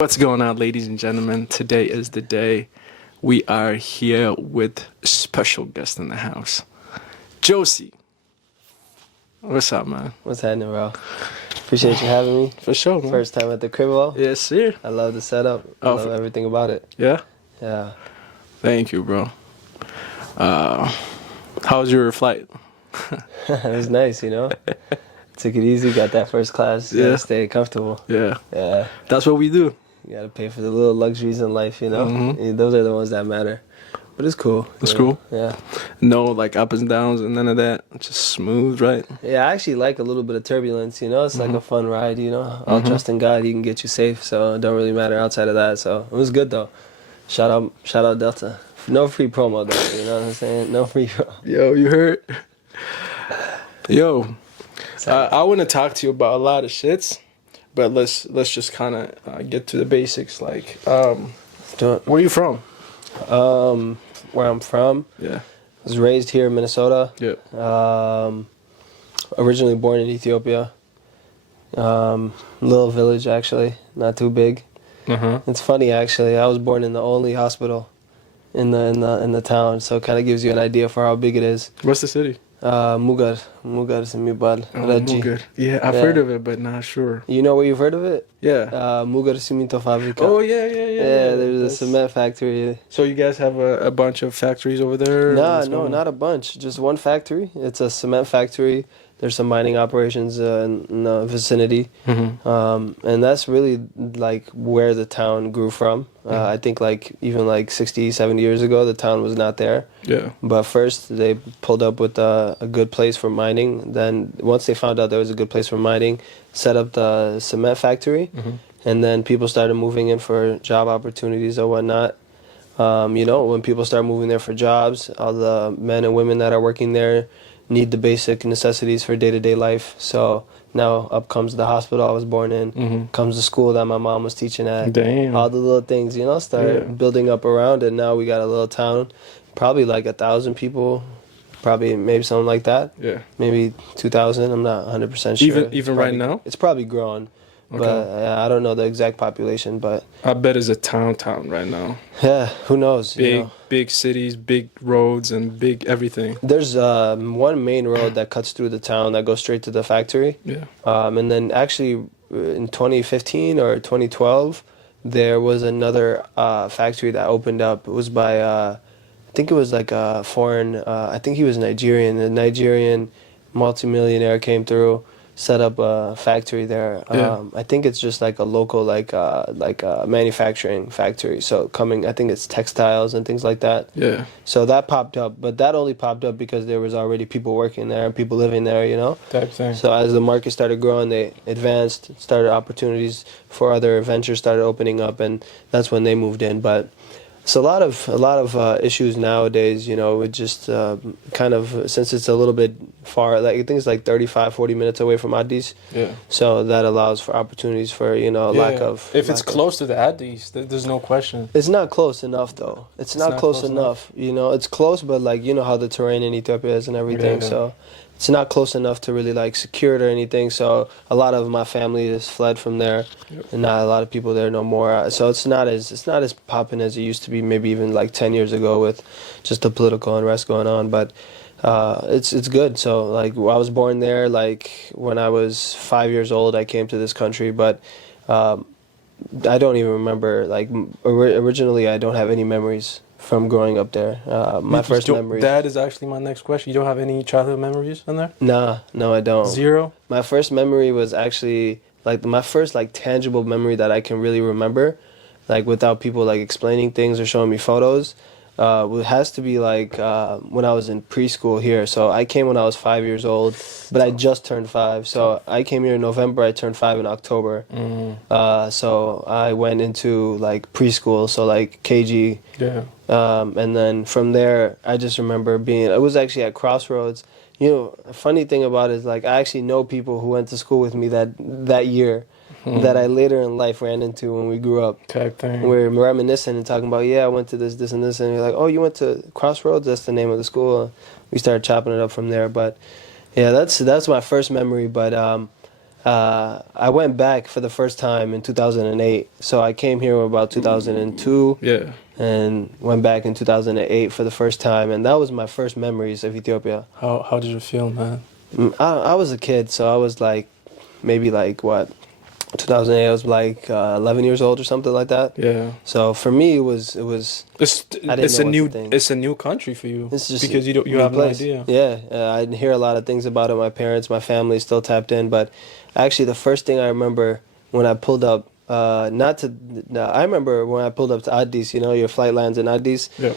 What's going on, ladies and gentlemen? Today is the day. We are here with a special guest in the house, Josie. What's up, man? What's happening, bro? Appreciate you having me. For sure, man. First time at the crib. Yes, sir. I love the setup. I love everything about it. Yeah? Yeah. Thank you, bro. How was your flight? It was nice, Took it easy, got that first class. Yeah. Stay comfortable. Yeah. Yeah. That's what we do. You gotta pay for the little luxuries in life, Mm-hmm. And those are the ones that matter. But it's cool. It's cool? Yeah. No, like, ups and downs and none of that. Just smooth, right? Yeah, I actually like a little bit of turbulence, It's like a fun ride, I'll trust in God, He can get you safe, so it don't really matter outside of that. So it was good though. Shout out Delta. No free promo though, you know what I'm saying? No free promo. Yo, you heard? Yo, I want to talk to you about a lot of shits, but let's just kind of get to the basics. Like, where are you from? Where I'm from? Yeah. I was raised here in Minnesota. Yeah. Originally born in Ethiopia. Little village actually, not too big. It's funny actually. I was born in the only hospital in the town, so it kind of gives you an idea for how big it is. What's the city? Mugar Simibal, Raji. Mugar. Yeah, I've heard of it, but not sure. You know where you've heard of it? Yeah. Mugar Siminto Fabrica. Oh yeah. Yeah, there's a cement factory. So you guys have a bunch of factories over there? No, not a bunch. Just one factory. It's a cement factory. There's some mining operations in the vicinity, and that's really like where the town grew from. I think even 60, 70 years ago, the town was not there. Yeah. But first they pulled up with a good place for mining. Then once they found out there was a good place for mining, set up the cement factory, and then people started moving in for job opportunities or whatnot. When people start moving there for jobs, all the men and women that are working there need the basic necessities for day-to-day life. So now up comes the hospital I was born in, comes the school that my mom was teaching at. Damn. All the little things, start building up around it. Now we got a little town, probably 1,000 people, probably maybe something like that. Yeah. Maybe 2,000, I'm not 100% sure. Even right now? It's probably grown. Okay. But I don't know the exact population, but I bet it's a town right now. yeah, who knows? Big cities, big roads, and big everything. There's one main road that cuts through the town that goes straight to the factory. Yeah. And then actually in 2015 or 2012, there was another factory that opened up. It was by, I think it was like a foreign, I think he was Nigerian. A Nigerian multimillionaire came through, set up a factory there. Yeah. I think it's just like a local manufacturing factory. So I think it's textiles and things like that. Yeah. So that popped up, but that only popped up because there was already people working there and people living there, Type thing. So as the market started growing, they advanced, started opportunities for other ventures started opening up, and that's when they moved in. But it's a lot of issues nowadays, with just kind of, since it's a little bit far, I think it's 35, 40 minutes away from Addis. Yeah. So that allows for opportunities for, lack of... If it's close to the Addis, there's no question. It's not close enough, though. It's not close enough. It's close, but how the terrain in Ethiopia is and everything. Yeah. So it's not close enough to really secure it or anything. So a lot of my family has fled from there, and not a lot of people there no more. So it's not as popping as it used to be, maybe even 10 years ago with just the political unrest going on. But it's good. So I was born there. When I was 5 years old, I came to this country, but I don't even remember. Originally, I don't have any memories from growing up there. My first memory. That is actually my next question. You don't have any childhood memories in there? Nah, no, I don't. Zero? My first memory was actually my first tangible memory that I can really remember, without people explaining things or showing me photos. It has to be when I was in preschool here. So I came when I was 5 years old, but I just turned 5. So I came here in November. I turned 5 in October. So I went into preschool, so KG. Yeah. And then from there, I just remember it was actually at Crossroads. A funny thing about it is I actually know people who went to school with me that year. That I later in life ran into when we grew up. Type thing. We're reminiscing and talking about, I went to this, and this, and you're like, oh, you went to Crossroads? That's the name of the school. We started chopping it up from there. But yeah, that's my first memory. But I went back for the first time in 2008. So I came here about 2002 Yeah. and went back in 2008 for the first time, and that was my first memories of Ethiopia. How did you feel, man? I was a kid, so I was like maybe like what 2008. I was like 11 years old or something like that. Yeah. So for me, it was It's I didn't it's know a what new to think. it's a new country for you It's just because you new have no place. idea. Yeah, I didn't hear a lot of things about it. My parents, my family still tapped in, but actually the first thing I remember when I pulled up, not to, no, I remember when I pulled up to Addis. You know, your flight lands in Addis. Yeah.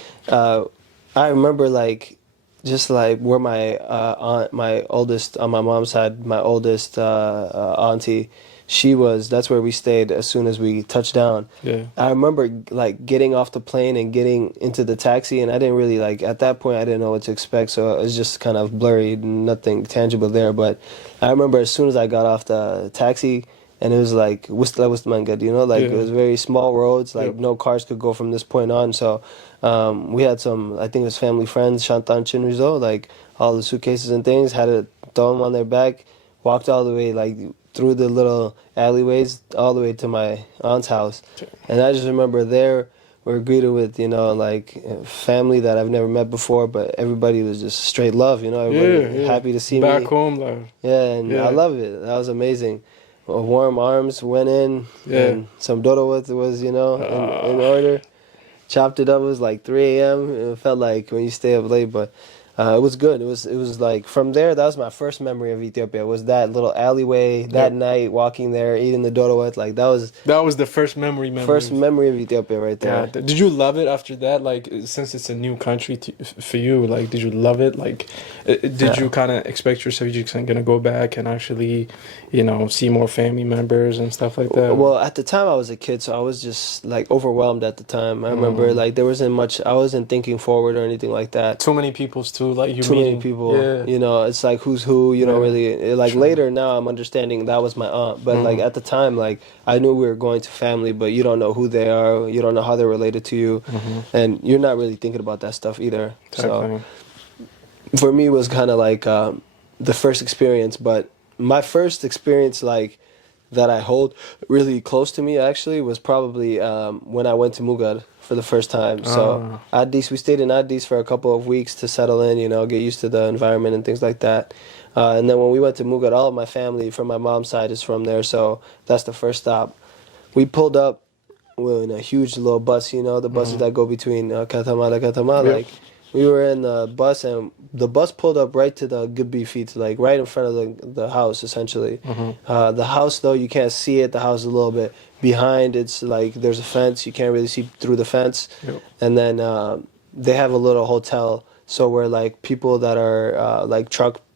I remember like just like where my aunt, my oldest on my mom's side, my oldest auntie, she was. That's where we stayed as soon as we touched down. Yeah. I remember like getting off the plane and getting into the taxi, and I didn't really like at that point I didn't know what to expect, so it was just kind of blurry, nothing tangible there. But I remember as soon as I got off the taxi, and it was like Wustmangad, you know, like it Yeah. was very small roads, like Yep. no cars could go from this point on. So we had some, I think it was family friends, Shantan Chinrizo, like all the suitcases and things, had to throw them on their back, walked all the way like through the little alleyways all the way to my aunt's house. And I just remember there we were greeted with, you know, like family that I've never met before, but everybody was just straight love, you know, everybody happy to see Back me. home, like Yeah, and Yeah. I love it. That was amazing. Warm arms went in, Yeah. and some dodo was, you know, in order. Chopped it up. It was like 3 a.m. It felt like when you stay up late, but it was good. It was like from there. That was my first memory of Ethiopia. Was that little alleyway that Yep. night, walking there, eating the dodo. Like that was the first memory. first memory of Ethiopia right Yeah. there. Did you love it after that? Like, since it's a new country for you, like, did you love it? Like, did Yeah. you kind of expect yourself you're just gonna go back and actually, you know, see more family members and stuff like that? Well, at the time I was a kid, so I was just like overwhelmed at the time. I remember like there wasn't much. I wasn't thinking forward or anything like that. Too many people's too. Like you Too many meeting people. Yeah. You know, it's like who's who. You know, Yeah. really. Like True. later now, I'm understanding that was my aunt. But like at the time, like I knew we were going to family, but you don't know who they are. You don't know how they're related to you, and you're not really thinking about that stuff either. So Exactly. for me, it was kind of like the first experience. But my first experience, like that I hold really close to me, actually, was probably when I went to Mughal for the first time. So Addis, we stayed in Addis for a couple of weeks to settle in, you know, get used to the environment and things like that. And then when we went to Mughal, all of my family from my mom's side is from there, so that's the first stop. We pulled up in a huge little bus, you know, the buses that go between Katama to Katama. Yep. Like, we were in the bus, and the bus pulled up right to the Gibbi feet, like right in front of the house, essentially. The house, though, you can't see it. The house is a little bit behind. It's like there's a fence. You can't really see through the fence. Yep. And then they have a little hotel, so where like people that are like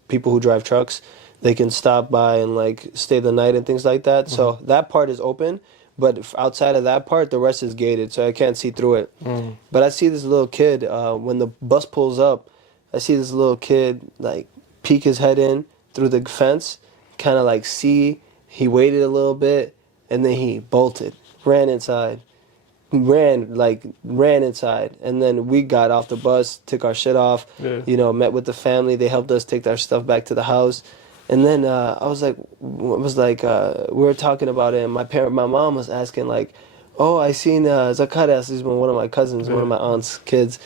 people who drive trucks, they can stop by and like stay the night and things like that. So that part is open. But outside of that part, the rest is gated, so I can't see through it. But I see this little kid, when the bus pulls up, I see this little kid, like, peek his head in through the fence, kind of, like, see. He waited a little bit, and then he bolted, ran inside. Ran inside. And then we got off the bus, took our shit off, Yeah. you know, met with the family. They helped us take our stuff back to the house. And then I was like, we were talking about it, and my mom was asking like, oh, I seen Zakarias. He's one of my cousins, one of my aunt's kids,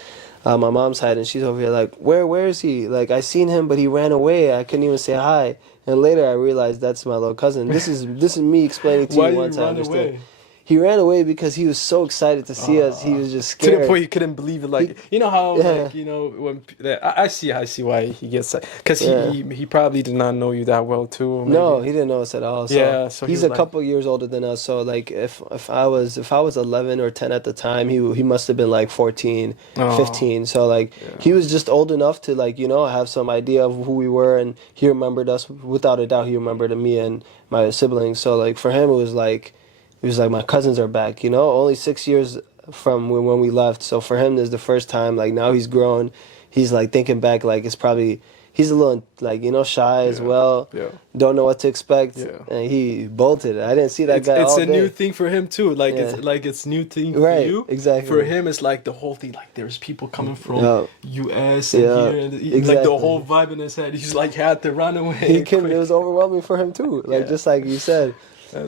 my mom's side, and she's over here like, where is he? Like, I seen him, but he ran away. I couldn't even say hi. And later I realized that's my little cousin. This is me explaining to Why you did once you I run understood. away? He ran away because he was so excited to see us. He was just scared. To the point he couldn't believe it. Like, you know how, Yeah. like, you know, when I see why he gets that, because Yeah. he probably did not know you that well too. No, maybe. he didn't know us at all. So Yeah, so he he's was a like- couple years older than us. So like if I was 11 or 10 at the time, he must have been like 14, Oh. 15. So like he was just old enough to like, you know, have some idea of who we were, and he remembered us without a doubt. He remembered me and my siblings. So like for him it was like my cousins are back, you know, only 6 years from when we left. So for him, this is the first time, like now he's grown. He's like thinking back, like it's probably, he's a little like shy as well. Yeah. Don't know what to expect. Yeah. And he bolted. I didn't see that guy It's all a day. new thing for him too. Like Yeah. it's new thing for Right, you. exactly. For him, it's like the whole thing. Like there's people coming from Yeah. U.S. and Yeah, here, and like exactly. the whole vibe in his head. He's like had to run away. He couldn't. quick. It was overwhelming for him too. Like Yeah. just like you said.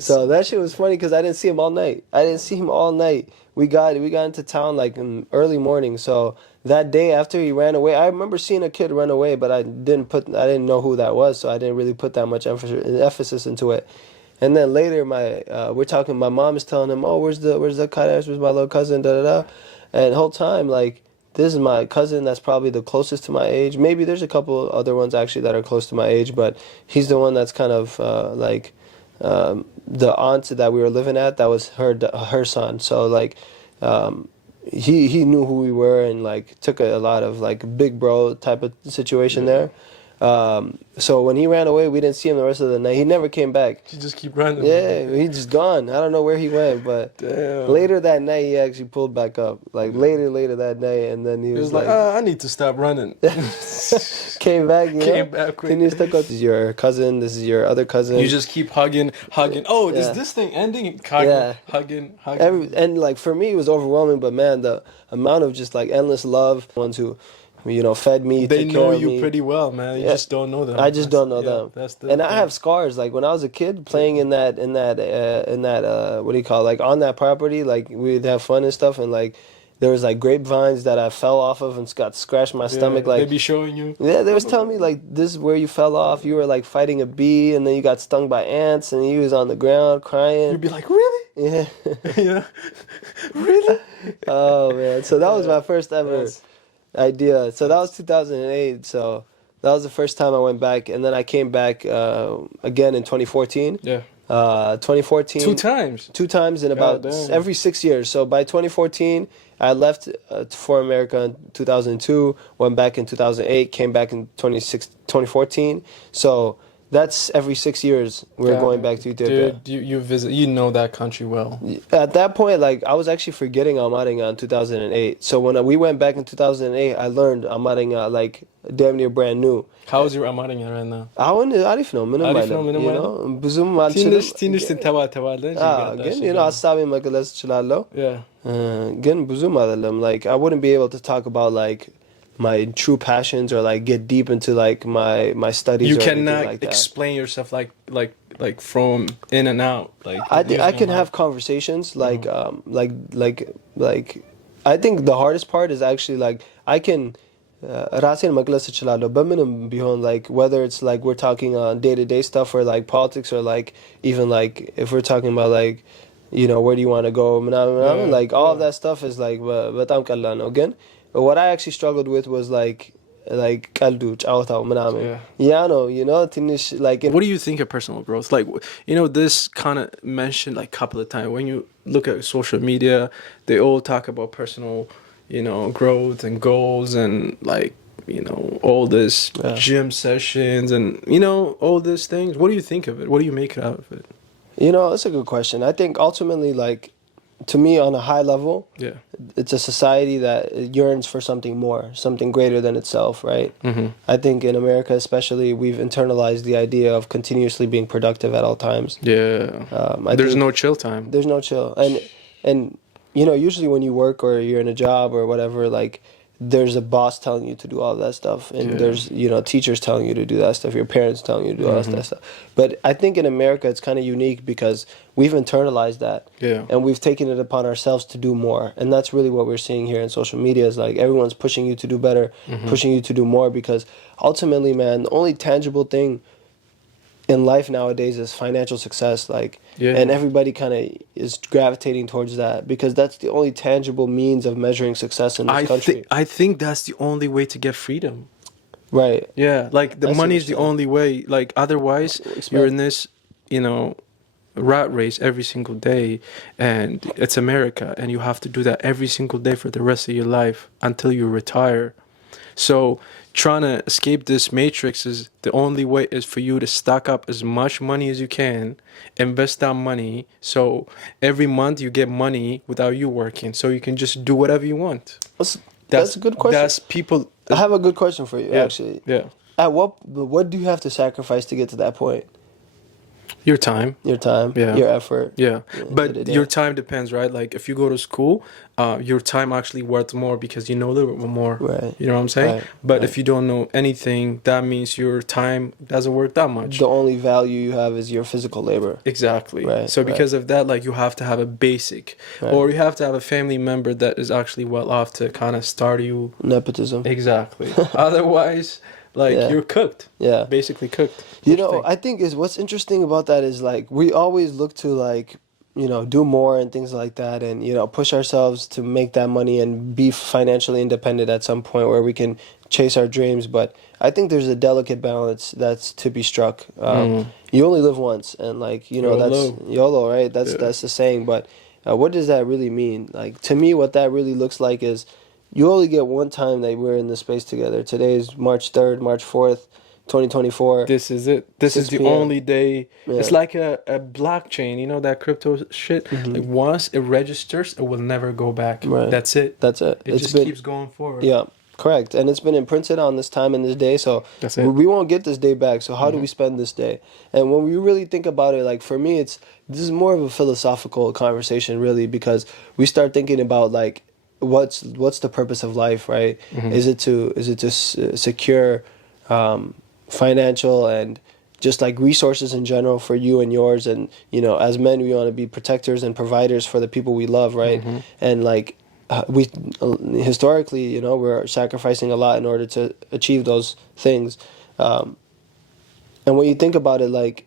So that shit was funny because I didn't see him all night. I didn't see him all night. We got into town like in early morning. So that day after he ran away, I remember seeing a kid run away, but I didn't know who that was, so I didn't really put that much emphasis into it. And then later, we're talking. My mom is telling him, "Oh, where's the Kadash? Where's my little cousin?" Da da da. And the whole time, like, this is my cousin that's probably the closest to my age. Maybe there's a couple other ones actually that are close to my age, but he's the one that's kind of like. The aunt that we were living at, that was her son. So like, he knew who we were and like took a lot of like big bro type of situation there. So when he ran away, we didn't see him the rest of the night. He never came back. You just keep running. Yeah, he's just gone. I don't know where he went, but Damn. later that night he actually pulled back up. Like later that night, and then he He was was like, I need to stop running. came back. Came back quick. This is your cousin. This is your other cousin. You just keep hugging. Oh, Yeah. is this thing ending? Yeah. Hugging. And like for me it was overwhelming, but man, the amount of just like endless love, ones who fed me, They took care know of you me. pretty well, man. You Yeah. just don't know them. I just don't know them. That's the And I thing. have scars. Like when I was a kid playing in that what do you call it? Like on that property, like we'd have fun and stuff, and like there was like grapevines that I fell off of and got scratched my stomach. Like they be showing you. yeah, they was telling me like this is where you fell off. You were like fighting a bee, and then you got stung by ants, and you was on the ground crying. You'd be like, really? Yeah. Yeah. Really? Oh man. So that was my first ever Yes. idea. So that was 2008. So that was the first time I went back, and then I came back again in 2014. Yeah. 2014. Two times in about damn. every 6 years. So by 2014, I left for America in 2002, went back in 2008, came back in 2014. So that's every 6 years we're going back to Ethiopia. Dude, you visit. You know that country well. At that point, like I was actually forgetting Amaringa in 2008. So when we went back in 2008, I learned Amaringa like damn near brand new. How's your Amaringa right now? አሁን አሪፍ ነው ምንም አሪፍ አይልም ነው ምንም you አይልም? know ብዙም አልችልም ትንሽ ትንተባተባለህ እንጂ ግን ሀሳቤን መግለጽ እችላለሁ Yeah. ግን ብዙም አይደለም like I wouldn't be able to talk about like my true passions or like get deep into like my studies You or anything cannot like that. explain yourself like from in and out. Like I think I there's can no have conversations like I think the hardest part is actually like I can ራሴን መግለጽ እችላለሁ በምንም ቢሆን like whether it's like we're talking on day-to-day stuff or like politics or like even like if we're talking about like where do you want to go ምናምን ምናምን Yeah, like all of yeah. that stuff is like በጣም ቀላል ነው ግን what I actually struggled with was like ቀልዱ ጫወታው ምናምን ያ ነው ትንሽ like What do you think of personal growth? Like, this kind of mentioned like a couple of times. When you look at social media, they all talk about personal, growth and goals and like, all this gym sessions and, all these things. What do you think of it? What do you make out of it? That's a good question. I think ultimately like to me on a high level, Yeah. it's a society that yearns for something more, something greater than itself, right? Mm-hmm. I think in America especially, we've internalized the idea of continuously being productive at all times. Yeah. There's no chill time. There's no chill. And usually when you work or you're in a job or whatever, like there's a boss telling you to do all that stuff, and there's teachers telling you to do that stuff, your parents telling you to do all that stuff. But I think in America it's kind of unique because we've internalized that, and we've taken it upon ourselves to do more, and that's really what we're seeing here in social media. Is like everyone's pushing you to do better, pushing you to do more, because ultimately, man, the only tangible thing in life nowadays is financial success, and everybody kind of is gravitating towards that because that's the only tangible means of measuring success in this country. I think that's the only way to get freedom. Right. Yeah, like the That's money what is the you're saying. only way. Like otherwise, you're in this, rat race every single day, and it's America, and you have to do that every single day for the rest of your life until you retire. So trying to escape this matrix is the only way is for you to stock up as much money as you can, invest that money, so every month you get money without you working, so you can just do whatever you want. That's a good question. That's people. I have a good question for you, Yeah, actually. yeah. At what do you have to sacrifice to get to that point? Your time. Your time, Yeah. your effort. Yeah, Day to but your day. time depends, right? Like if you go to school, your time actually worth more because you know a little bit more. Right. You know what I'm saying? Right. But Right. if you don't know anything, that means your time doesn't worth that much. The only value you have is your physical labor. Exactly. Right. So Right. because of that, like you have to have a basic, Right. or you have to have a family member that is actually well off to kind of start you. Nepotism. Exactly. Otherwise, like Yeah. you're cooked, Yeah. basically cooked. You What you know, think? I think is what's interesting about that is like we always look to like, do more and things like that, and push ourselves to make that money and be financially independent at some point where we can chase our dreams. But I think there's a delicate balance that's to be struck. You only live once, and like that's YOLO. YOLO, right? That's Yeah. that's the saying. But what does that really mean? Like to me, what that really looks like is you only get one time that we're in the space together. Today is March 3rd, March 4th, 2024. This is it. This is 6 the p.m. only day. Yeah. It's like a blockchain, that crypto shit. Like once it registers, it will never go back. Right. That's it. That's it. It It's just been keeps going forward. Yeah, correct. And it's been imprinted on this time and this day, so That's it. we won't get this day back. So how do we spend this day? And when we really think about it, like for me, this is more of a philosophical conversation, really, because we start thinking about like what's the purpose of life, right? Is it to secure financial and just like resources in general for you and yours, and as men we want to be protectors and providers for the people we love, right? And like we historically, we're sacrificing a lot in order to achieve those things. And when you think about it, like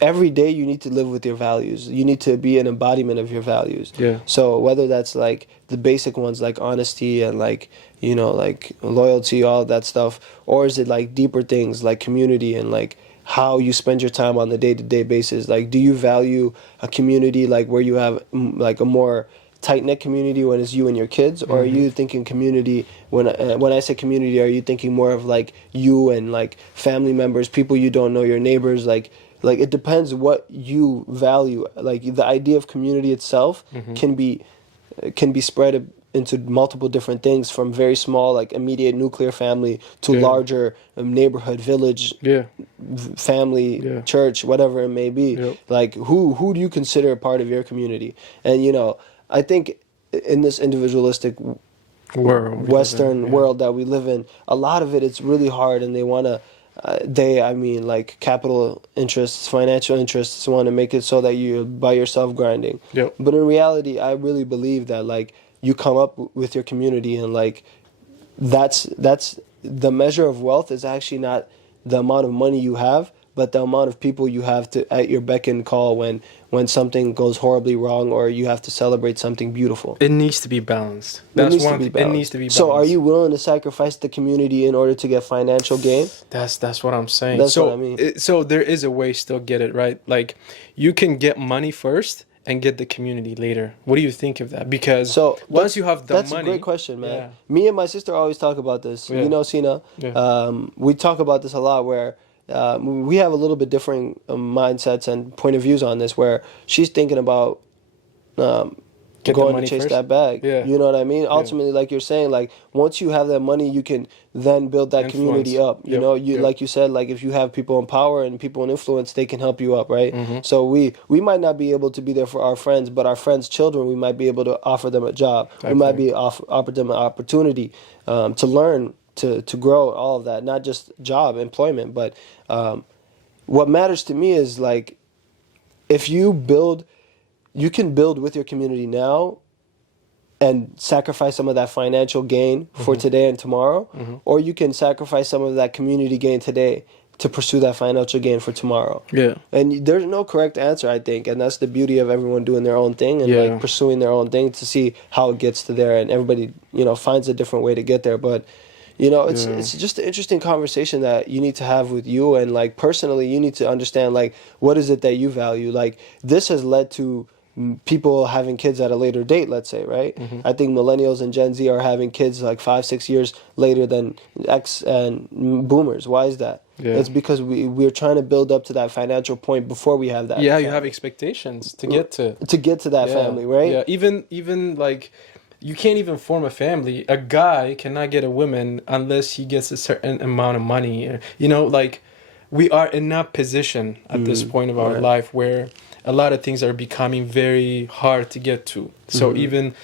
every day you need to live with your values. You need to be an embodiment of your values. Yeah. So whether that's like the basic ones like honesty and like like loyalty, all of that stuff, or is it like deeper things like community and like how you spend your time on the day-to-day basis? Like do you value a community like where you have like a more tight-knit community when it's you and your kids, or are you thinking community when I say community, are you thinking more of like you and like family members, people you don't know, your neighbors, like it depends what you value. Like the idea of community itself can be spread into multiple different things, from very small like immediate nuclear family to Yeah. larger neighborhood, village, Yeah. family, Yeah. church, whatever it may be. Yep. Like who do you consider a part of your community? And I think in this individualistic World. Western Yeah. world that we live in, a lot of it's really hard, and they want to I mean like capital interests, financial interests want to make it so that you're by yourself grinding. Yep. But in reality, I really believe that like you come up with your community, and like that's the measure of wealth is actually not the amount of money you have, but the amount of people you have to at your beck and call when something goes horribly wrong, or you have to celebrate something beautiful. It needs to be balanced. It That's needs to one. be It balanced. needs to be balanced. So are you willing to sacrifice the community in order to get financial gain? That's what I'm saying. That's so what I mean. So there is a way still get it right. Like you can get money first and get the community later. What do you think of that? Because So once you have the that's money, a great question, man. Yeah. Me and my sister always talk about this. Yeah. You know, Sina. Yeah. We talk about this a lot. Where we have a little bit differing mindsets and point of views on this. Where she's thinking about Get the going money to chase first? that bag. Yeah. You know what I mean? Ultimately, like you're saying, like once you have that money, you can then build that community Influence. up. You Yep, know, you yep. like you said, like if you have people in power and people in influence, they can help you up, right? Mm-hmm. So we might not be able to be there for our friends, but our friends' children, we might be able to offer them a job. We might be offer them an opportunity to learn, to grow, all of that. Not just job, employment, but what matters to me is like if you can build with your community now and sacrifice some of that financial gain for today and tomorrow, or you can sacrifice some of that community gain today to pursue that financial gain for tomorrow. Yeah. And there's no correct answer, I think, and that's the beauty of everyone doing their own thing and Yeah. like pursuing their own thing to see how it gets to there, and everybody finds a different way to get there. But it's just an interesting conversation that you need to have with you, and like personally you need to understand like what is it that you value. Like this has led to people having kids at a later date, let's say, right? I think millennials and Gen Z are having kids like 5-6 years later than X and boomers. Why is that? Yeah. It's because we're trying to build up to that financial point before we have that. Yeah, you family. have expectations to get to To get to that Yeah. family, right? Yeah, even like you can't even form a family. A guy cannot get a woman unless he gets a certain amount of money. You know, like we are in that position at this point of our right. life where a lot of things are becoming very hard to get to. So even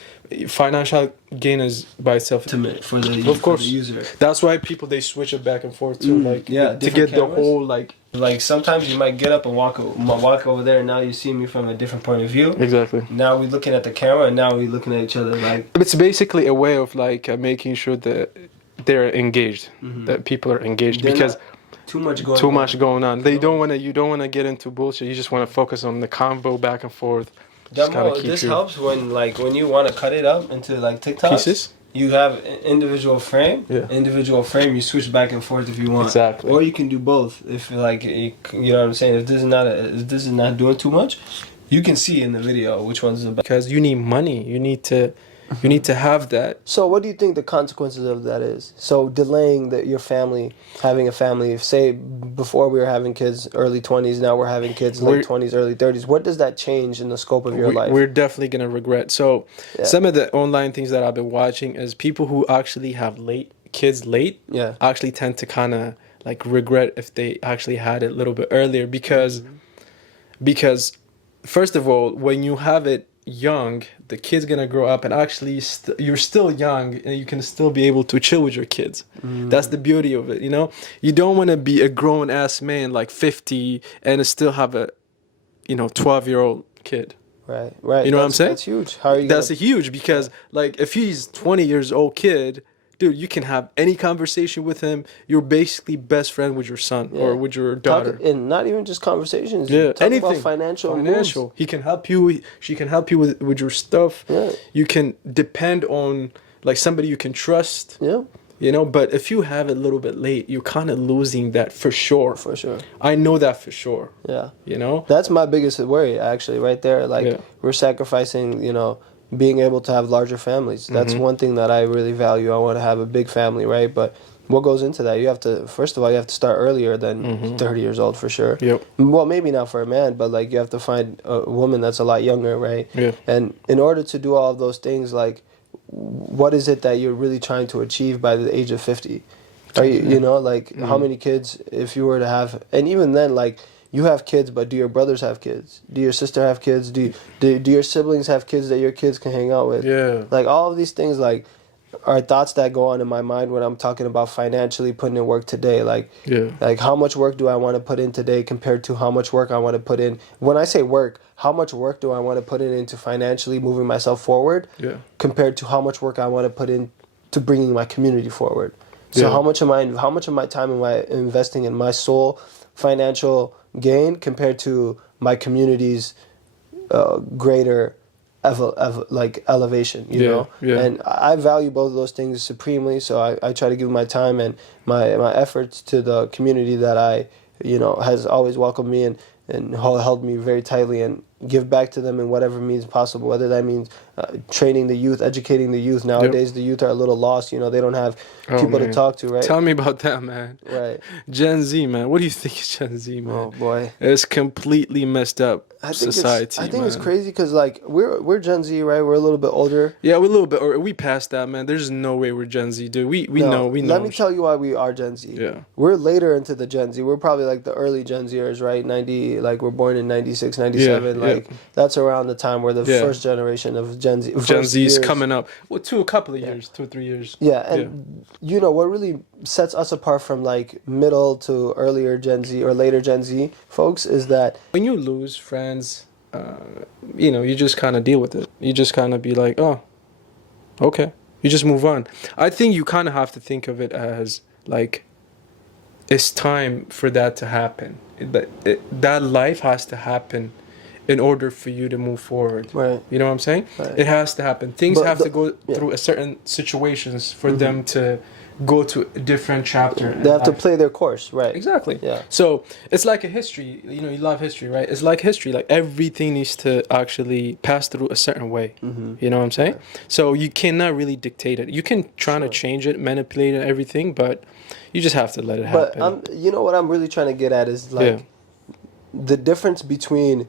financial gain is by itself Ultimate for the of course for the user. That's why people they switch it back and forth too, like yeah, to different get the cameras. whole like Sometimes you might get up and walk over there, and now you see me from a different point of view. exactly. Now we're looking at the camera, and now we're looking at each other like. It's basically a way of like making sure that they're engaged, that people are engaged They're because not too much going too on. much going on. They don't want to. You don't want to get into bullshit. You just want to focus on the convo back and forth. Just gotta keep This your helps when you want to cut it up into like TikToks. pieces. You have an individual frame. Yeah. Individual frame. You switch back and forth if you want. Exactly. Or you can do both. If like you know what I'm saying. If this is not doing too much, you can see in the video which one's the best. Because you need money. You need to have that. So what do you think the consequences of that is? So delaying your family, having a family, say before we were having kids early 20s, now we're having kids late 20s, early 30s. What does that change in the scope of your life? We're definitely going to regret. So some of the online things that I've been watching is people who actually have kids late actually tend to kind of like regret if they actually had it a little bit earlier because first of all, when you have it young, the kid's gonna grow up and actually you're still young and you can still be able to chill with your kids. That's the beauty of it, you know. You don't want to be a grown-ass man like 50 and still have a 12-year-old kid. Right. You know what I'm saying? That's huge. How are you That's huge because like if he's 20 years old kid, dude, you can have any conversation with him. You're basically best friend with your son or with your daughter. And not even just conversations. Yeah, anything. About financial. He can help you. She can help you with your stuff. Yeah. You can depend on like somebody you can trust. Yeah. You know, but if you have it a little bit late, you're kind of losing that for sure. For sure. I know that for sure. Yeah. You know? That's my biggest worry, actually, right there. Like, we're sacrificing, being able to have larger families. That's one thing that I really value. I want to have a big family, right? But what goes into that? You have to, first of all, you have to start earlier than 30 years old for sure. Yep. Well, maybe not for a man, but like you have to find a woman that's a lot younger, right? Yeah. And in order to do all of those things, like, what is it that you're really trying to achieve by the age of 50? Are you, how many kids, if you were to have, and even then, like, you have kids, but do your brothers have kids? Do your sister have kids? Do your siblings have kids that your kids can hang out with? Yeah. Like, all of these things, like, are thoughts that go on in my mind when I'm talking about financially putting in work today. Like, how much work do I want to put in today compared to how much work I want to put in? When I say work, how much work do I want to put in into financially moving myself forward compared to how much work I want to put in to bringing my community forward? So how much of my time am I investing in my sole financial gain compared to my community's greater elevation, you know? And I value both of those things supremely, so I try to give my time and my efforts to the community that I, has always welcomed me and held me very tightly, and give back to them in whatever means possible, whether that means training the youth, educating the youth. Nowadays, the youth are a little lost. They don't have people to talk to, right? Tell me about that, man. Right. Gen Z, man. What do you think is Gen Z, man? Oh, boy. It's completely messed up society, I think it's crazy because, like, we're Gen Z, right? We're a little bit older. Yeah, we're a little bit, or we passed that, man. There's no way we're Gen Z, dude. We know. Let me tell you why we are Gen Z. Yeah. We're later into the Gen Z. We're probably, like, the early Gen Zers, right? We're born in 96, 97. That's around the time where the first generation of Gen Z. Gen Z is coming up. Well, a couple of years, 2 or 3 years. Yeah, and what really sets us apart from like middle to earlier Gen Z or later Gen Z folks is that when you lose friends, you just kind of deal with it. You just kind of be like, oh, okay. You just move on. I think you kind of have to think of it as like, it's time for that to happen. That life has to happen in order for you to move forward. Right. You know what I'm saying? Right. It has to happen. Things have to go through a certain situations for them to go to a different chapter. They have to play their course, right? Exactly. Yeah. So it's like a history. You love history, right? It's like history. Like everything needs to actually pass through a certain way. You know what I'm saying? So you cannot really dictate it. You can try to change it, manipulate it, everything, but you just have to let it happen. But what I'm really trying to get at is like the difference between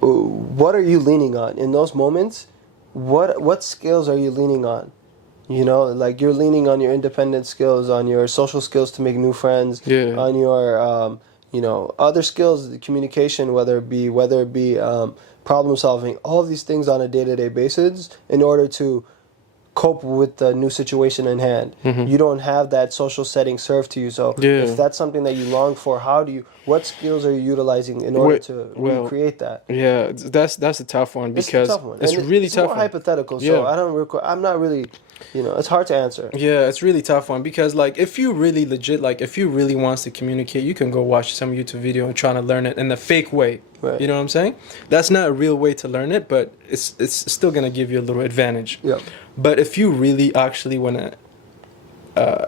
what are you leaning on in those moments what skills are you leaning on? You know, like you're leaning on your independent skills, on your social skills to make new friends, Yeah. on your you know, other skills, the communication, whether it be problem solving, all of these things on a day-to-day basis in order to cope with the new situation in hand. You don't have that social setting served to you. So Yeah. if that's something that you long for, what skills are you utilizing in order to recreate that? Yeah, that's a tough one because It's a tough one. it's And really it's tough more one. hypothetical, so Yeah. I'm not really, you know, it's hard to answer. Yeah, it's really tough one because like if you really legit like if you really wants to communicate, you can go watch some YouTube video and try to learn it in a fake way. Right. You know what I'm saying? That's not a real way to learn it, but it's still gonna give you a little advantage. Yeah. But if you really actually wanna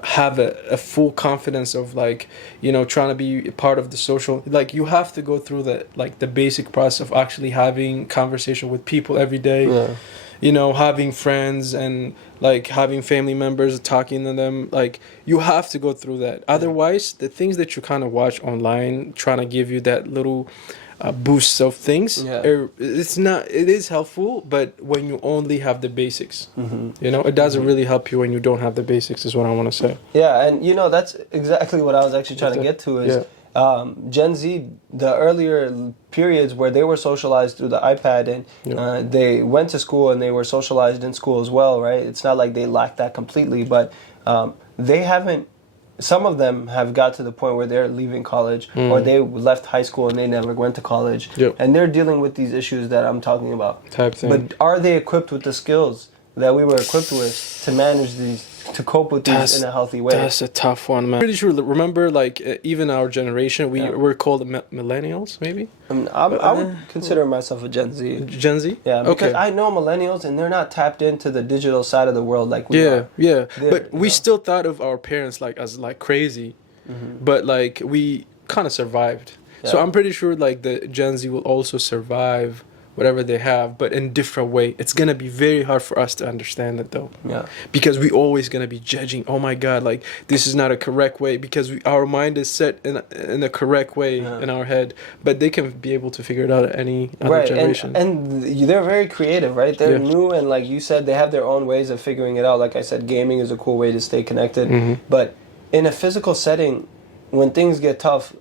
have a full confidence of like, you know, trying to be part of the social, like you have to go through the basic process of actually having conversation with people every day. Yeah. You know, having friends and like having family members, talking to them, like you have to go through that. Otherwise, the things that you kind of watch online trying to give you that little boosts of things, it is helpful, but when you only have the basics, you know, it doesn't really help you when you don't have the basics, is what I want to say. Yeah, and you know, that's exactly what I was actually trying to get to is Gen Z, the earlier periods where they were socialized through the iPad and they went to school and they were socialized in school as well, right? It's not like they lacked that completely, but they haven't, some of them have got to the point where they're leaving college or they left high school and they never went to college. And they're dealing with these issues that I'm talking about. Type thing. But are they equipped with the skills that we were equipped with to manage these, to cope with these in a healthy way? That's a tough one, man. Pretty sure, remember, like, even our generation, we're called millennials, maybe? I mean, I would consider myself a Gen Z. Gen Z? Yeah, because Okay. I know millennials and they're not tapped into the digital side of the world like we are. Yeah. They're, But we know. still thought of our parents, like, as, like, crazy. But, like, we kind of survived. So I'm pretty sure, like, the Gen Z will also survive whatever they have, but in different way. It's gonna be very hard for us to understand it though. Yeah. Because we always gonna be judging. Oh my God, like this is not a correct way because our mind is set in a correct way in our head. But they can be able to figure it out at any other generation. And they're very creative, right? They're new and like you said, they have their own ways of figuring it out. Like I said, gaming is a cool way to stay connected. But in a physical setting, when things get tough,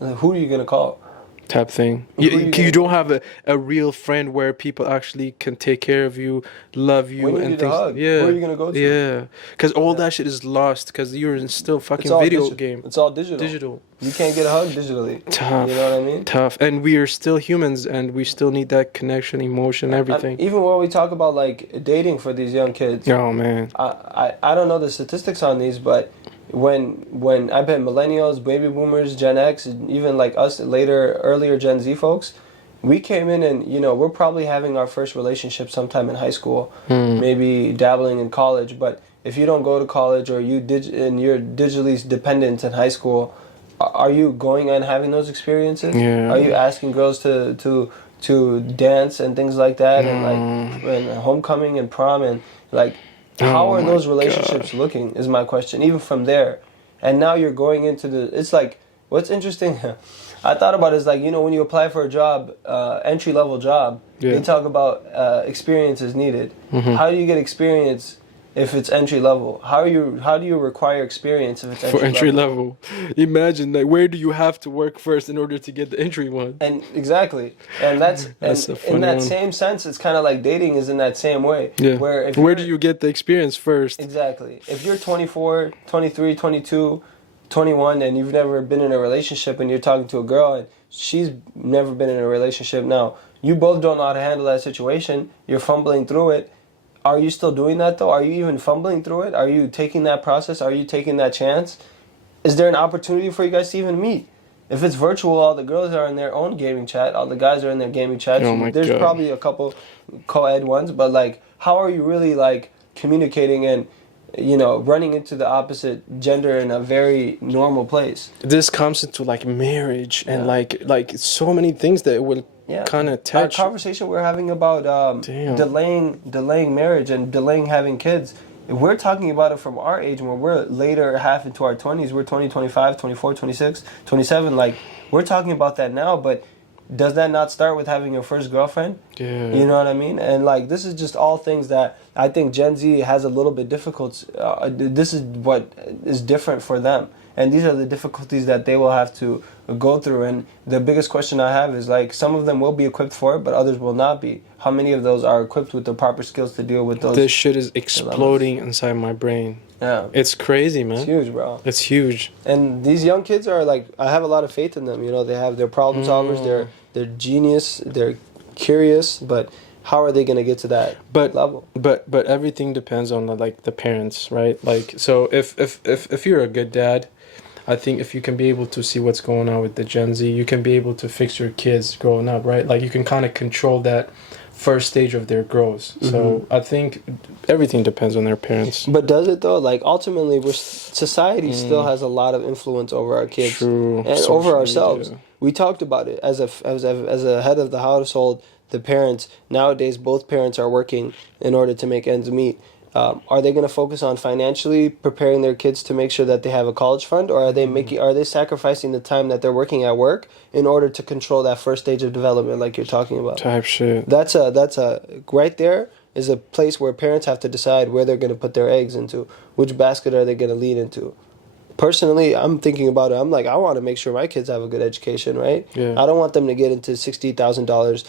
who are you gonna call? Type thing. You don't have a real friend where people actually can take care of you, love you, when you and need things. a hug, Yeah, where are you gonna go to? Yeah, because all that shit is lost because you're in still fucking all video digi- game. It's all digital. Digital. You can't get a hug digitally. Tough. You know what I mean? Tough. And we are still humans, and we still need that connection, emotion, everything. Even when we talk about like dating for these young kids. Oh man. I don't know the statistics on these, but when I bet millennials, baby boomers, Gen X, even like us earlier Gen Z folks, we came in and, you know, we're probably having our first relationship sometime in high school, maybe dabbling in college. But if you don't go to college or you're digitally dependent in high school, are you going and having those experiences? Yeah. Are you asking girls to dance and things like that, and like and homecoming and prom and like? How are those relationships looking is my question, even from there. And now you're going into it's like, what's interesting, I thought about it is like, you know, when you apply for a job, entry-level job, they talk about experience is needed. How do you get experience if it's entry-level? How do you require experience if it's entry-level? For entry level. Imagine, like, where do you have to work first in order to get the entry one? And exactly. And that's a funny in that one. same sense, it's kind of like dating is in that same way. Yeah. Where do you get the experience first? Exactly. If you're 24, 23, 22, 21 and you've never been in a relationship and you're talking to a girl and she's never been in a relationship, now you both don't know how to handle that situation, you're fumbling through it. Are you still doing that though? Are you even fumbling through it? Are you taking that process? Are you taking that chance? Is there an opportunity for you guys to even meet? If it's virtual, all the girls are in their own gaming chat, all the guys are in their gaming chat. Oh my There's God. probably a couple co-ed ones, but like, how are you really like communicating and, you know, running into the opposite gender in a very normal place? This comes into like marriage and like so many things that will kind of touch. Our conversation we're having about delaying marriage and delaying having kids. If we're talking about it from our age when we're later half into our 20s, we're 20, 25, 24, 26, 27, like we're talking about that now, but does that not start with having your first girlfriend? Yeah. You know what I mean? And like, this is just all things that I think Gen Z has a little bit difficult. This is what is different for them. And these are the difficulties that they will have to go through. And the biggest question I have is like, some of them will be equipped for it, but others will not be. How many of those are equipped with the proper skills to deal with those? This shit is exploding inside my brain. Yeah. It's crazy, man. It's huge, bro. It's huge. And these young kids are like, I have a lot of faith in them. You know, they have their problem solvers, they're genius, they're curious, but how are they going to get to that level? But everything depends on the parents, right? Like, so if you're a good dad, I think if you can be able to see what's going on with the Gen Z, you can be able to fix your kids growing up, right? Like, you can kind of control that first stage of their growth. So I think everything depends on their parents. But does it though? Like, ultimately, society still has a lot of influence over our kids. True. And Social over ourselves. media. We talked about it as a head of the household. The parents nowadays, both parents are working in order to make ends meet. Are they going to focus on financially preparing their kids to make sure that they have a college fund, or are they sacrificing the time that they're working at work in order to control that first stage of development, like you're talking about? Type shit. That's right there is a place where parents have to decide where they're going to put their eggs into, which basket are they going to lean into. Personally, I'm thinking about it. I'm like, I want to make sure my kids have a good education, right? Yeah. I don't want them to get into $60,000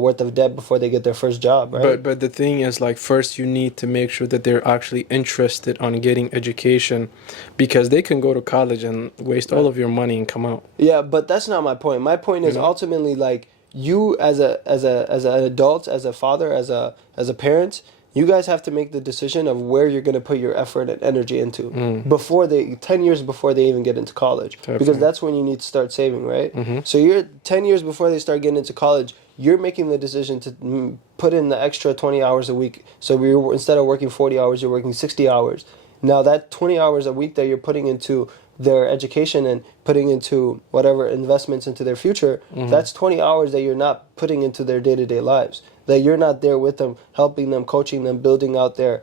worth of debt before they get their first job, right? But the thing is, like, first you need to make sure that they're actually interested on getting education, because they can go to college and waste all of your money and come out. Yeah, but that's not my point. My point is ultimately, like, you as an adult, as a father, as a parent, you guys have to make the decision of where you're going to put your effort and energy into before 10 years before they even get into college. Definitely. Because that's when you need to start saving, right? So you're 10 years before they start getting into college, you're making the decision to put in the extra 20 hours a week. So instead of working 40 hours, you're working 60 hours. Now that 20 hours a week that you're putting into their education and putting into whatever investments into their future, that's 20 hours that you're not putting into their day-to-day lives. That you're not there with them, helping them, coaching them, building out their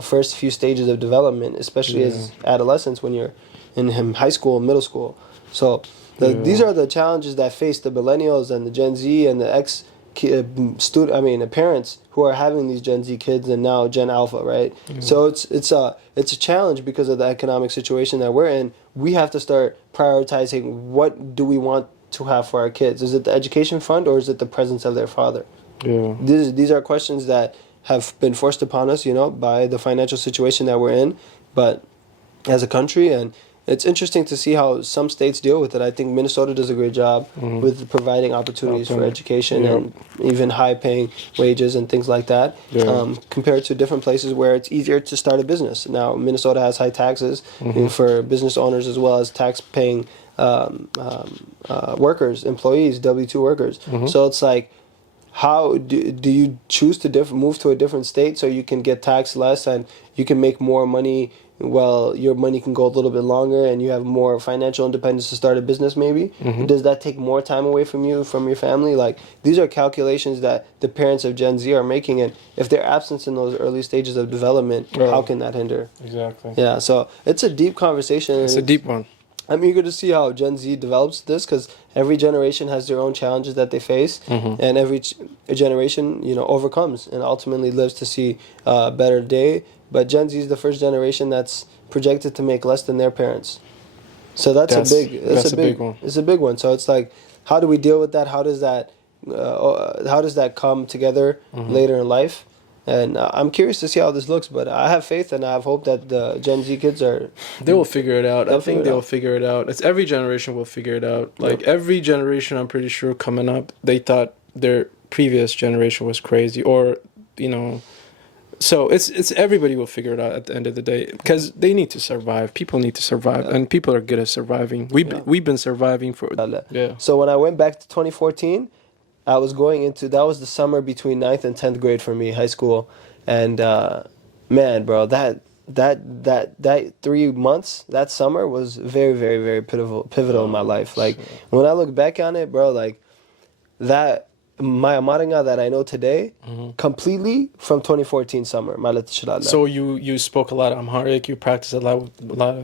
first few stages of development, especially as adolescents when you're in high school, middle school. So these are the challenges that face the millennials and the Gen Z and the the parents who are having these Gen Z kids and now Gen Alpha, right? So it's a challenge because of the economic situation that we're in. We have to start prioritizing what do we want to have for our kids. Is it the education fund or is it the presence of their father? Yeah. These are questions that have been forced upon us, by the financial situation that we're in, but as a country, and it's interesting to see how some states deal with it. I think Minnesota does a great job with providing opportunities for education and even high-paying wages and things like that, compared to different places where it's easier to start a business. Now, Minnesota has high taxes for business owners as well as tax-paying workers, employees, W-2 workers. So it's like, how do you choose to move to a different state so you can get taxed less and you can make more money? Well, your money can go a little bit longer and you have more financial independence to start a business maybe. Does that take more time away from you, from your family? Like, these are calculations that the parents of Gen Z are making, and if they're absent in those early stages of development, how can that hinder? Exactly. Yeah, so it's a deep conversation. It's a deep one. I'm eager to see how Gen Z develops this, because every generation has their own challenges that they face, and every generation, overcomes and ultimately lives to see a better day. But Gen Z is the first generation that's projected to make less than their parents. So that's a big one. It's a big one. So it's like, how do we deal with that? How does that come together later in life? And I'm curious to see how this looks, but I have faith and I have hope that the Gen Z kids they will figure it out. I think they'll figure it out. It's every generation will figure it out. Like, every generation, I'm pretty sure, coming up, they thought their previous generation was crazy, or, so it's everybody will figure it out at the end of the day, because they need to survive. People need to survive, and people are good at surviving. We've been surviving for So when I went back to 2014, I was that was the summer between 9th and 10th grade for me, high school. And man, bro, that 3 months, that summer was very, very, very pivotal in my life. Like, when I look back on it, bro, like, that my Amaringa that I know today completely from 2014 summer. ማለት ትችላለህ። So you spoke a lot of Amharic, you practiced a lot of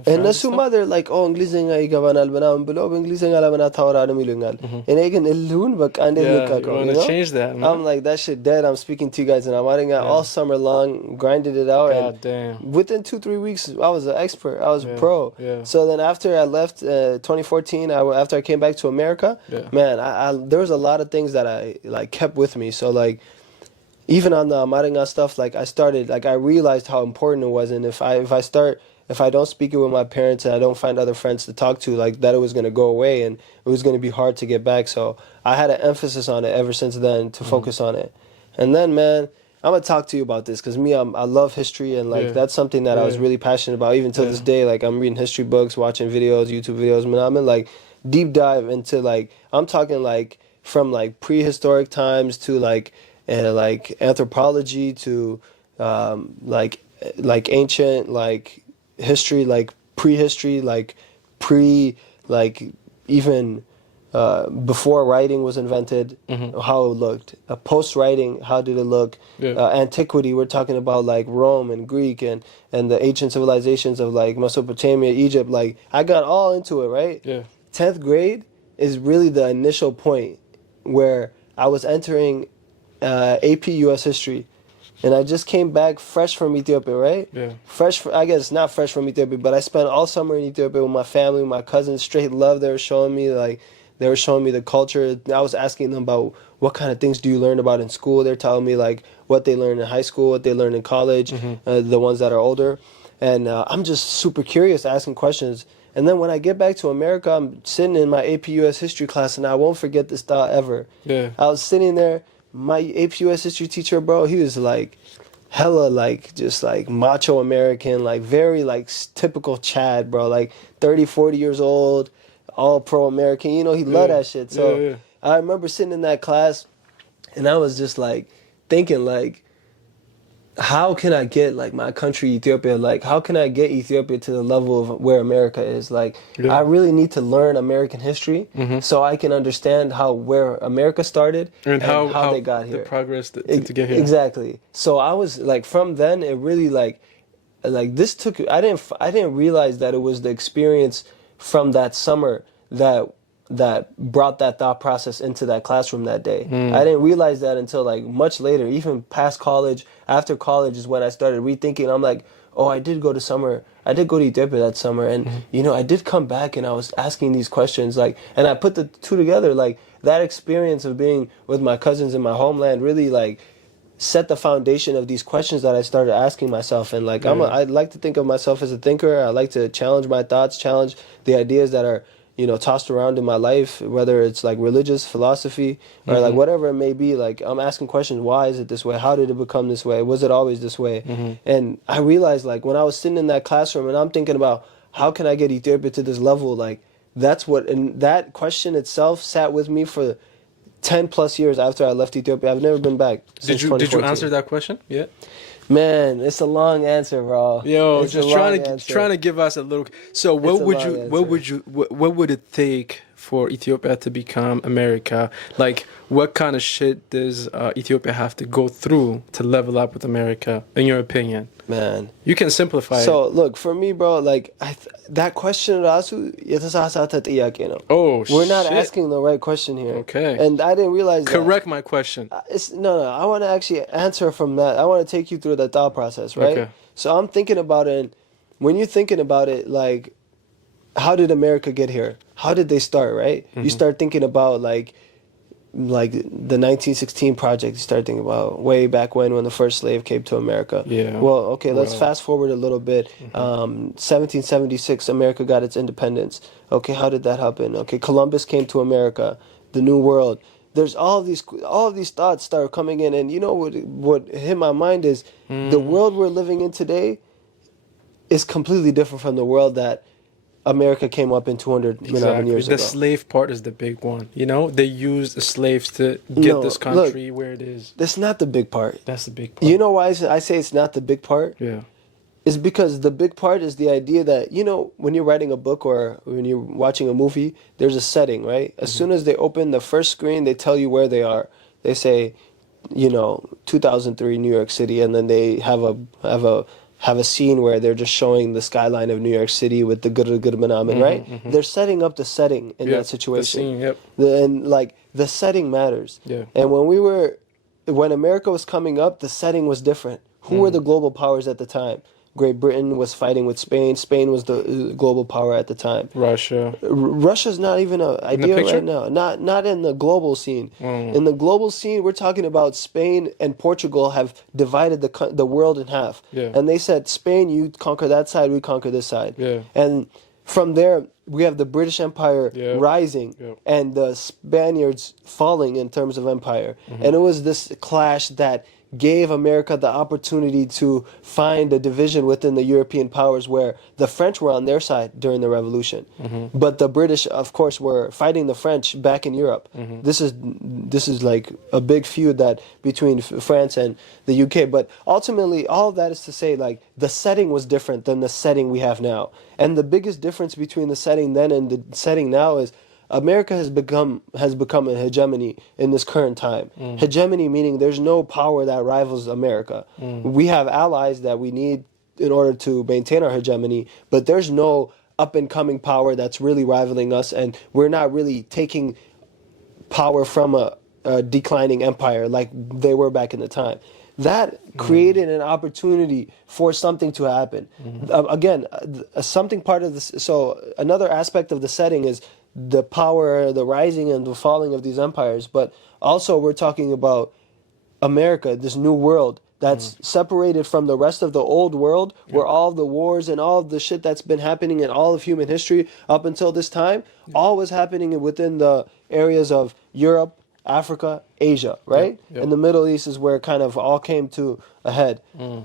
French እነሱማ stuff? they're like እንግሊዝኛ ይገባናል ምናምን ብለው በእንግሊዝኛ ለምን አታወራንም ይሉኛል። እኔ ግን እልሁን በቃ እንዴት Yeah, you ልቀቀው? want You to know? change that, I'm man. like that shit dead. I'm speaking to you guys in Amaringa all summer long, grinded it out, and God damn. within 2-3 weeks I was an expert. I was a Yeah, pro. yeah. So then after I left 2014, after I came back to America, Yeah. man, I there was a lot of things that I like kept with me. So like even on the Amaringa stuff, like I started, like I realized how important it was, and if I don't speak it with my parents and I don't find other friends to talk to, like that it was gonna go away and it was gonna be hard to get back. So I had an emphasis on it ever since then to focus on it. And then, man, I'm gonna talk to you about this because I love history and like Yeah. that's something that I was Yeah. really passionate about. Even till this Yeah. day, like I'm reading history books, watching videos, YouTube videos, man. I'm in like deep dive into like I'm talking like from like prehistoric times to like anthropology to like ancient like history, like prehistory, like like even before writing was invented, how it looked. Post writing, how did it look? Yeah. Antiquity, we're talking about like Rome and Greek and the ancient civilizations of like Mesopotamia, Egypt. Like I got all into it, right? Yeah. 10th grade is really the initial point where I was entering AP US history. And I just came back fresh from Ethiopia, right? Yeah. I guess not fresh from Ethiopia, but I spent all summer in Ethiopia with my family, my cousins, straight love. They were showing me the culture. I was asking them about what kind of things do you learn about in school. They're telling me like what they learned in high school, what they learned in college, the ones that are older. And I'm just super curious, asking questions. And then when I get back to America, I'm sitting in my AP US history class, and I won't forget this thought ever. Yeah. I was sitting there. My AP US history teacher, bro, he was like hella like just like macho American, like very like typical Chad, bro, like 30, 40 years old, all pro American. You know, he loved that shit. So Yeah. I remember sitting in that class and I was just like thinking like, how can I get like my country Ethiopia, like how can I get Ethiopia to the level of where America is? Like Yeah. I really need to learn American history so I can understand where America started And how they got the here. progress to get here. Exactly. So I was like, from then it really like this took. I didn't realize that it was the experience from that summer that brought that thought process into that classroom that day. I didn't realize that until like much later, even past college. After college is when I started rethinking. I'm like, oh, I did go to summer. I did go to Ethiopia that summer, and you know, I did come back and I was asking these questions, like, and I put the two together, like that experience of being with my cousins in my homeland really like set the foundation of these questions that I started asking myself. And like I like to think of myself as a thinker. I like to challenge my thoughts, challenge the ideas that are, you know, tossed around in my life, whether it's like religious philosophy or like whatever it may be. Like I'm asking questions, why is it this way? How did it become this way? Was it always this way? And I realized like when I was sitting in that classroom and I'm thinking about how can I get Ethiopia to this level, like that's what, and that question itself sat with me for 10 plus years after I left Ethiopia. I've never been back since Did you 2014. answer that question? Yeah. Man, it's a long answer, bro. Yo, It's just a long answer. trying to give us a little. So It's a long answer. what would it take for Ethiopia to become America? Like, what kind of shit does Ethiopia have to go through to level up with America, in your opinion? Man. You can simplify So it. look, for me, bro, like that question ራሱ የተሳሳተ ጥያቄ ነው. Oh, We're not shit. asking the right question here. Okay. And I didn't realize that. Correct my question. No. I want to actually answer from that. I want to take you through the thought process, right? Okay. So I'm thinking about it. And when you're thinking about it, like, how did America get here? How did they start, right? You start thinking about like the 1916 project. You start thinking about way back when the first slave came to America. Yeah. Well, okay, let's Well. fast forward a little bit. 1776, America got its independence. Okay, how did that happen? Okay, Columbus came to America, the New World. There's all of these thoughts start coming in, and you know what hit my mind is the world we're living in today is completely different from the world that America came up in 200 years The ago. slave part is the big one. You know, they used the slaves to get No, this country where it is. That's not the big part. That's the big part. You know why I say it's not the big part? Yeah. Is because the big part is the idea that, you know, when you're writing a book or when you're watching a movie, there's a setting, right? As soon as they open the first screen, they tell you where they are. they say, 2003 New York City, and then they have a scene where they're just showing the skyline of New York City with the good Manaman, right? They're setting up the setting in that situation. The scene, yep. And like the setting matters. Yeah. And when America was coming up, the setting was different. Who were the global powers at the time? Great Britain was fighting with Spain. Spain was the global power at the time. Russia. Russia's not even an idea right now. Not in the global scene. In the global scene, we're talking about Spain and Portugal have divided the world in half. Yeah. And they said, Spain, you conquer that side, we conquer this side. Yeah. And from there, we have the British Empire rising and the Spaniards falling in terms of empire. And it was this clash that gave America the opportunity to find a division within the European powers where the French were on their side during the Revolution. But the British, of course, were fighting the French back in Europe. This is like a big feud that between France and the UK. But ultimately, all of that is to say, like, the setting was different than the setting we have now. And the biggest difference between the setting then and the setting now is America has become a hegemony in this current time. Hegemony meaning there's no power that rivals America. We have allies that we need in order to maintain our hegemony, but there's no up and coming power that's really rivaling us, and we're not really taking power from a declining empire like they were back in the time. That created an opportunity for something to happen. Again, something part of this. So another aspect of the setting is the power, the rising and the falling of these empires. But also we're talking about America, this new world that's separated from the rest of the old world, where all the wars and all of the shit that's been happening in all of human history up until this time, all was happening within the areas of Europe, Africa, Asia, right? And the Middle East is where it kind of all came to a head.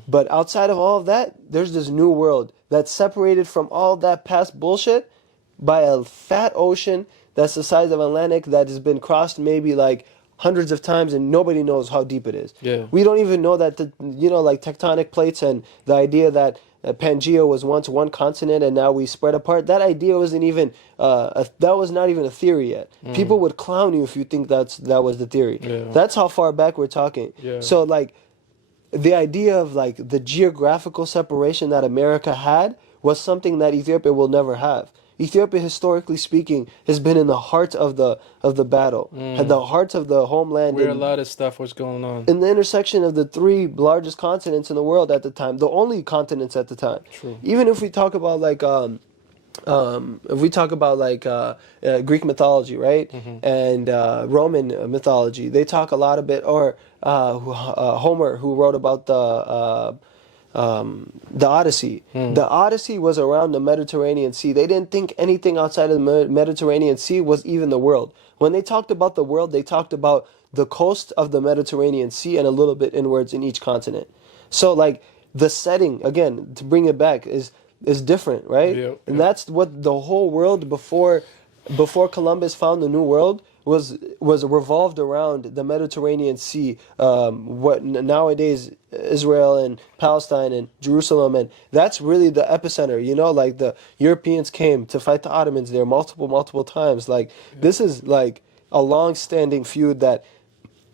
But outside of all of that, there's this new world that's separated from all that past bullshit by a fat ocean that's the size of Atlantic that has been crossed maybe like hundreds of times and nobody knows how deep it is. We don't even know that like tectonic plates and the idea that Pangea was once one continent and now we spread apart. That idea wasn't even that was not even a theory yet. People would clown you if you think that was the theory. That's how far back we're talking. So like the idea of like the geographical separation that America had was something that Ethiopia will never have. Ethiopia, historically speaking, has been in the heart of the battle, at the heart of the homeland. Where a lot of stuff was going on. In the intersection of the three largest continents in the world at the time, the only continents at the time. Even if we talk about like Greek mythology, right, and Roman mythology, they talk a lot of it. Or Homer, who wrote about the Odyssey. The Odyssey was around the Mediterranean Sea. They didn't think anything outside of the Mediterranean Sea was even the world. When they talked about the world, they talked about the coast of the Mediterranean Sea and a little bit inwards in each continent. So like the setting, again, to bring it back, is different, right? And that's what the whole world before Columbus found the New World was revolved around the Mediterranean Sea, what nowadays Israel and Palestine and Jerusalem, and that's really the epicenter. Like the Europeans came to fight the Ottomans there multiple times. Like this is like a long-standing feud that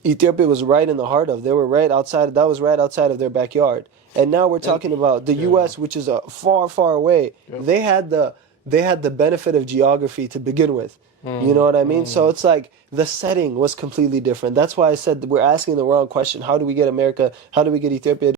Ethiopia was right in the heart of. They were right outside. That was right outside of their backyard. And now we're talking about the U.S., which is far away. They had the benefit of geography to begin with. You know what I mean? So it's like the setting was completely different. That's why I said we're asking the wrong question. How do we get America? How do we get Ethiopia